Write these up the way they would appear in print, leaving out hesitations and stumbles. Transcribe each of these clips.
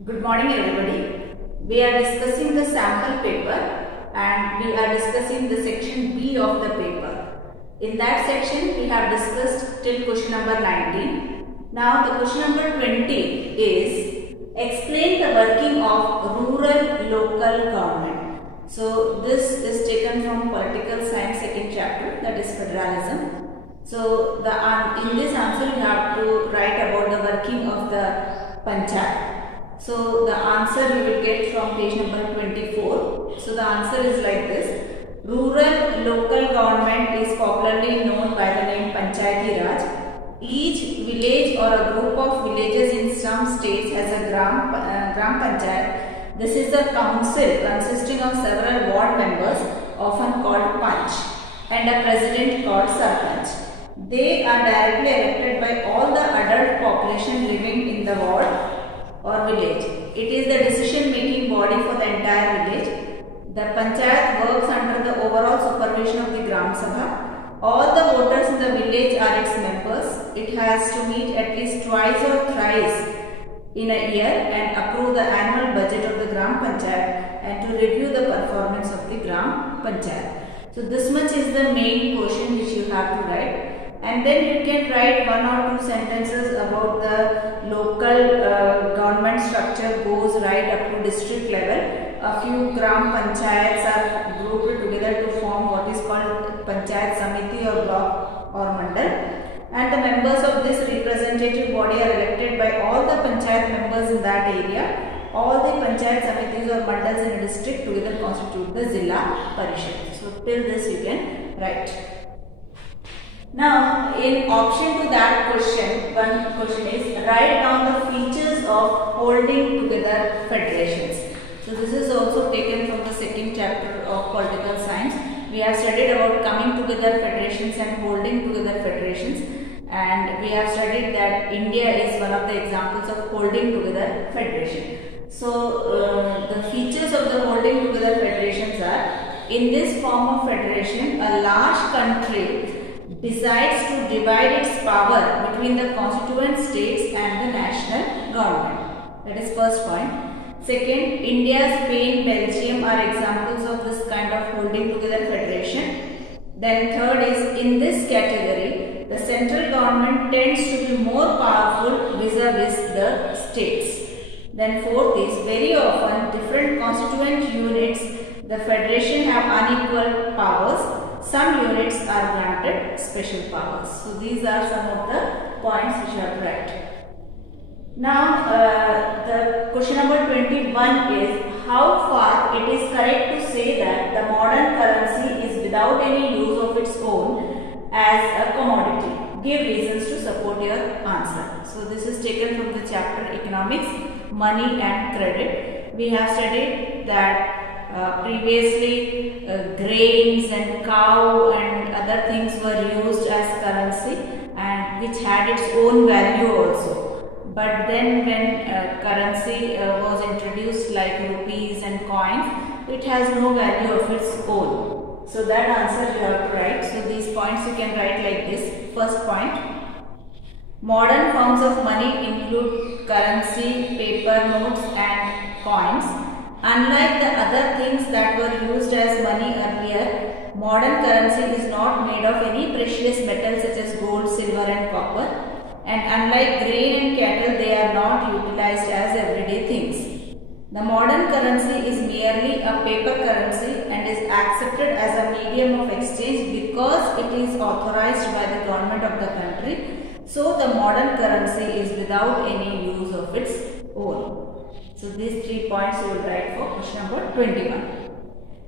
Good morning everybody. We are discussing the sample paper and we are discussing the section B of the paper. In that section we have discussed till question number 19. Now the question number 20 is explain the working of rural local government. So this is taken from political science second chapter, that is federalism. So in this answer you have to write about the working of the panchayat. So the answer you will get from page number 24. So the answer is like this. Rural local government is popularly known by the name Panchayati Raj. Each village or a group of villages in some states has a Gram Panchayat. This is a council consisting of several ward members, often called Panch, and a president called Sarpanch. They are directly elected by all the adult population living in the ward or village. It is the decision-making body for the entire village. The panchayat works under the overall supervision of the Gram Sabha. All the voters in the village are its members. It has to meet at least twice or thrice in a year and approve the annual budget of the Gram Panchayat and to review the performance of the Gram Panchayat. So this much is the main portion which you have to write. And then you can write one or two sentences about the local government structure goes right up to district level. A few Gram Panchayats are grouped together to form what is called Panchayat Samiti or block or mandal. And the members of this representative body are elected by all the Panchayat members in that area. All the Panchayat Samitis or mandals in a district together constitute the Zilla Parishad. So till this you can write. Now, in option to that question, one question is write down the features of holding together federations. So this is also taken from the second chapter of political science. We have studied about coming together federations and holding together federations, and we have studied that India is one of the examples of holding together federation. So the features of the holding together federations are, in this form of federation, a large country decides to divide its power between the constituent states and the national government. That is first point. Second, India, Spain, Belgium are examples of this kind of holding together federation. Then third is, in this category, the central government tends to be more powerful vis-a-vis the states. Then fourth is, very often different constituent units, the federation have unequal powers. Some units are granted special powers. So these are some of the points which are right. Now the question number 21 is, how far it is correct to say that the modern currency is without any use of its own as a commodity? Give reasons to support your answer. So this is taken from the chapter Economics, Money and Credit. We have studied that previously grains and cow and other things were used as currency, and which had its own value also. But then when currency was introduced like rupees and coins, it has no value of its own. So that answer you have to write. So these points you can write like this. First point, modern forms of money include currency, paper notes and coins. Unlike the other things that were used as money earlier, modern currency is not made of any precious metals such as gold, silver and copper. And unlike grain and cattle, they are not utilized as everyday things. The modern currency is merely a paper currency and is accepted as a medium of exchange because it is authorized by the government of the country. So the modern currency is without any use of its own. So these 3 points you will write for question number 21.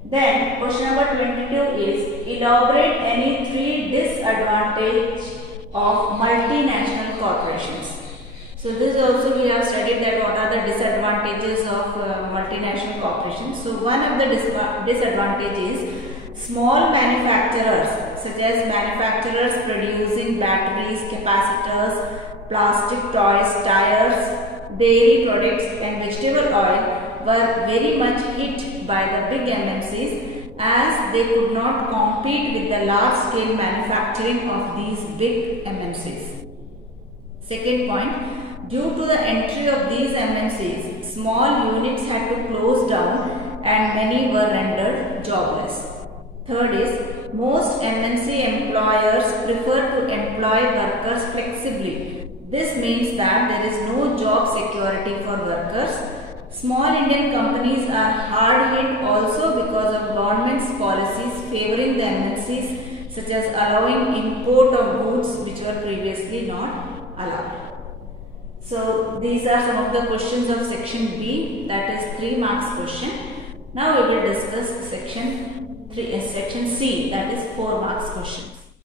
Then question number 22 is, elaborate any 3 disadvantages of multinational corporations. So this also we have studied that what are the disadvantages of multinational corporations. So one of the disadvantages is small manufacturers such as manufacturers producing batteries, capacitors, plastic toys, tires, dairy products and vegetable oil were very much hit by the big MNCs as they could not compete with the large scale manufacturing of these big MNCs. Second point, Due to the entry of these MNCs, small units had to close down and many were rendered jobless. Third is, most MNC employers prefer to employ workers flexibly. This means that there is no job security for workers. Small Indian companies are hard hit also because of government's policies favoring the MNCs, such as allowing import of goods which were previously not allowed. So these are some of the questions of section B, that is 3 marks question. Now we will discuss section C, that is 4 marks questions.